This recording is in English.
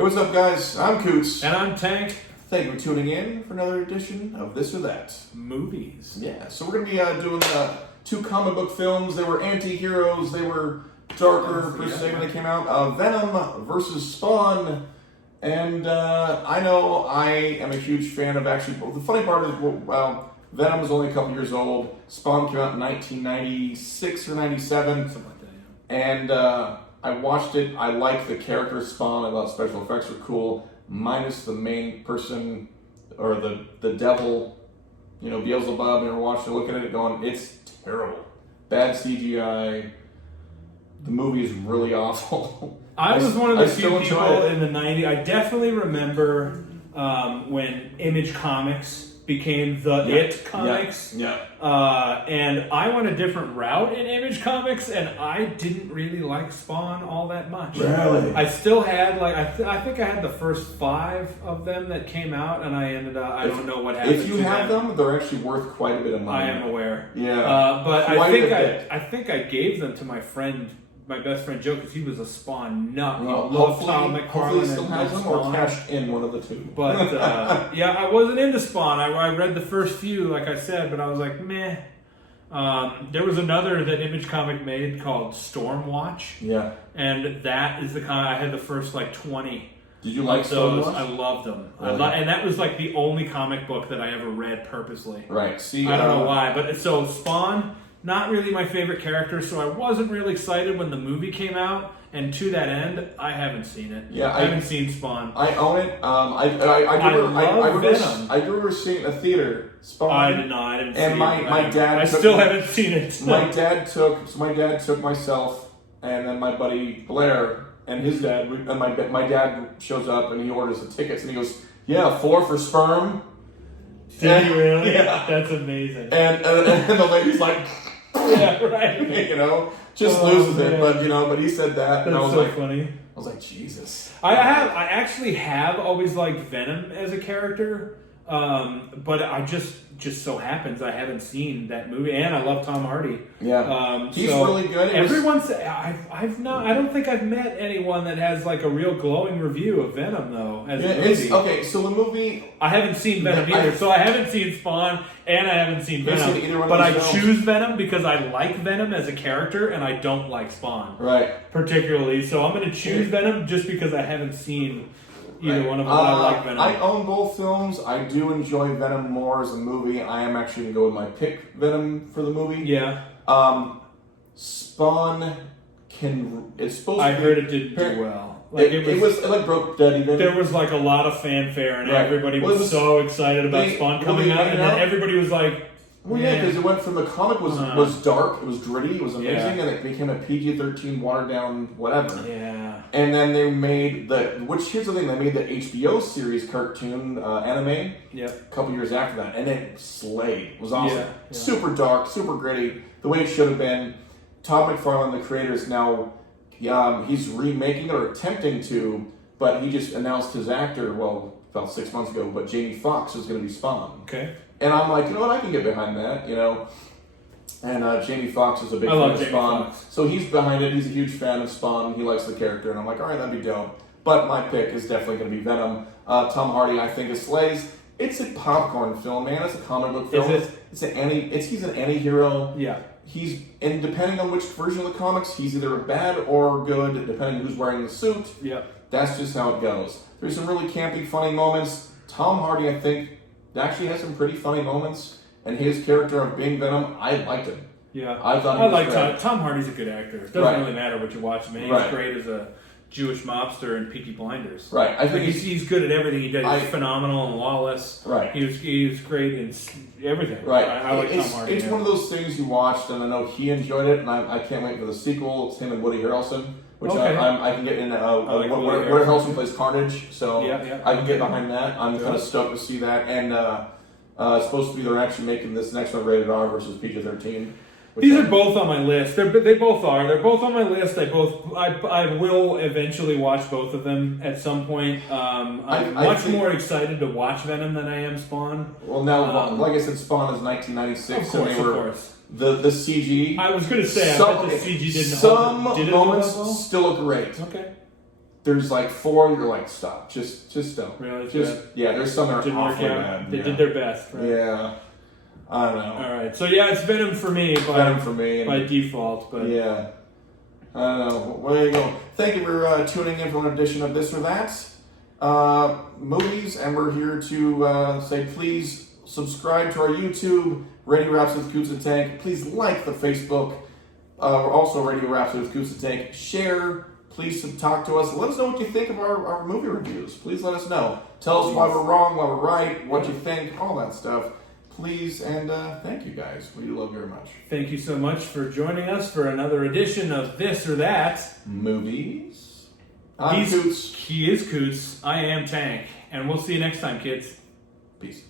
Hey, what's up, guys? I'm Coots. And I'm Tank. Thank you for tuning in for another edition of This or That. Movies. Yeah, so we're going to be doing two comic book films. They were anti-heroes. They were darker, per se, when they came out. Venom versus Spawn. And I know I am a huge fan of actually both. The funny part is, well, Venom was only a couple years old. Spawn came out in 1996 or 97. Something like that, yeah. And I watched it. I liked the character of Spawn. I thought special effects were cool, minus the main person or the devil, Beelzebub. And we're watching, looking at it, going, it's terrible, bad CGI. The movie is really awful. I was one of the few people in the 90s. I definitely remember when Image Comics became the It Comics. Yeah. And I went a different route in Image Comics, and I didn't really like Spawn all that much. Really? I still had, I think I had the first 5 of them that came out, and I ended up, I don't know what happened. If you have them, they're actually worth quite a bit of money. I am aware. Yeah. But I think I gave them to my friend, my best friend Joe, because he was a Spawn nut. Well, He loved Tom McFarlane. Hopefully he still has them or Spawn. cashed in one of the two. But yeah, I wasn't into Spawn. I read the first few, like I said, but I was like, meh. There was another that Image Comic made called Stormwatch. Yeah. And that is the kind I had the first 20. Did you like those? Stormwatch? I loved them. Really? And that was the only comic book that I ever read purposely. Right. See, I don't know why, but so Spawn, not really my favorite character, so I wasn't really excited when the movie came out. And to that end, I haven't seen it. Yeah, I haven't seen Spawn. I own it. I remember seeing it in a theater. Spawn. I didn't see it. And my dad. I still haven't seen it. My dad took myself and then my buddy Blair and his dad. And my dad shows up and he orders the tickets and he goes, "Yeah, 4 for sperm." Did you really? Yeah. That's amazing. And the lady's like, yeah, right. Just loses it. But he said that, and I was so like, funny. I was like, Jesus. I actually have always liked Venom as a character, but I just so happens I haven't seen that movie, and I love Tom Hardy. Yeah, he's really good. I don't think I've met anyone that has a real glowing review of Venom though. As a movie. Okay, so the movie. I haven't seen Venom either, so I haven't seen Spawn and I haven't seen Venom. But I choose Venom because I like Venom as a character and I don't like Spawn. Right. Particularly, so I'm going to choose Venom just because I haven't seen either one of them. I like Venom. I own both films. I do enjoy Venom more as a movie. I am actually going to go with my pick, Venom, for the movie. Yeah. Spawn can. It's supposed to. I heard it didn't do well. It broke dead even. There was a lot of fanfare and everybody was so excited about Spawn coming out, and then everybody was like. Well, yeah, because it went from the comic was dark, it was gritty, it was amazing, and it became a PG-13 watered down whatever. Yeah. And then they made here's the thing, they made the HBO series cartoon anime. Yep. A couple years after that, and it slayed. It was awesome. Yeah. Super dark, super gritty, the way it should have been. Todd McFarlane, the creator, is now he's remaking or attempting to, but he just announced his actor about 6 months ago. But Jamie Foxx was going to be Spawn. Okay. And I'm like, you know what, I can get behind that, And Jamie Foxx is a big fan of Spawn. So he's behind it. He's a huge fan of Spawn. He likes the character. And I'm like, all right, that'd be dope. But my pick is definitely going to be Venom. Tom Hardy, I think, is slays. It's a popcorn film, man. It's a comic book film. Is it? He's an anti-hero. Yeah. And depending on which version of the comics, he's either bad or good, depending on who's wearing the suit. Yeah. That's just how it goes. There's some really campy, funny moments. Tom Hardy, I think, actually has some pretty funny moments, and his character of being Venom, I liked him. Yeah, I thought he was great. Tom Hardy's a good actor. It doesn't really matter what you watch him. He's great as a Jewish mobster in Peaky Blinders. Right, I think he's good at everything he does. He's phenomenal and Lawless. Right, he was great in everything. Right, I like Tom Hardy. It's one of those things you watched, and I know he enjoyed it, and I can't wait for the sequel. It's him and Woody Harrelson. Which I can get in. Woody Harrelson plays Carnage, so I can get behind that. I'm kind of stoked to see that. And it's supposed to be they're actually making this next one rated R versus PG-13. These are both on my list. They both are. They're both on my list. I will eventually watch both of them at some point. I'm much more excited to watch Venom than I am Spawn. Well, now, like I said, Spawn is 1996, of course. The CG. I was going to say, I bet the CG didn't some hold it. moments still look great. Okay. there's like 4 you're like, stop, just don't. Really? Yeah, there's some that are Didn't work awfully out. bad. They did their best, right? Yeah. I don't know. All right. So yeah, it's Venom for me. Venom for me. By default, but yeah. I don't know. Well, there you go. Thank you for tuning in for an edition of This or That Movies, and we're here to say please subscribe to our YouTube, Radio Raps with Coots and Tank. Please like the Facebook. We're also Radio Raps with Coots and Tank. Share. Please talk to us. Let us know what you think of our movie reviews. Please let us know. Tell us why we're wrong, why we're right, what you think, all that stuff. Please, and thank you guys. We love you very much. Thank you so much for joining us for another edition of This or That Movies. I'm Coots. He is Coots. I am Tank. And we'll see you next time, kids. Peace.